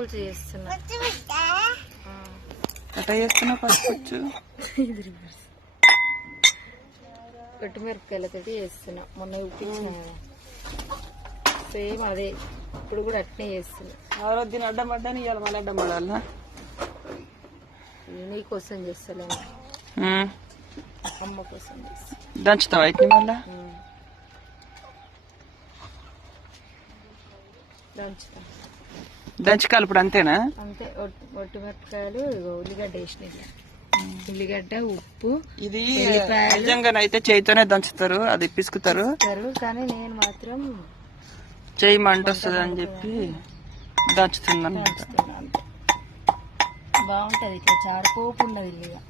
పులుసు చేస్తున్నా. ఎట్లా చేస్తున్నా పసుపుచ్చు మిరపకాయలతోటి చేస్తున్నా. మొన్న ఉప్పించిన కదా సేమ్ అదే, ఇప్పుడు కూడా అట్నే చేస్తున్నా. ఎవరో దీని అడ్డం పడ్డాని ఇవాళ మళ్ళీ అడ్డం పడాలా? నీకోసం చేస్తలేను, అమ్మ కోసం చేస్తా. దంచుతావా అయితే మళ్ళా? దంచుతా. దంచి కలుపుడు అంతేనా? అంతే. ఒట్టి మిరపకాయలు, ఉల్లిగడ్డ వేసిన, ఉల్లిగడ్డ, ఉప్పు. ఇది నిజంగానైతే చేయితోనే దంచుతారు, అది పిసుకుతారు. కానీ నేను మాత్రం చేయి మంట వస్తుంది అని చెప్పి దంచుతున్నాను. బాగుంటది, ఇట్లా చారుపోపు ఉండదు ఇల్లుగా.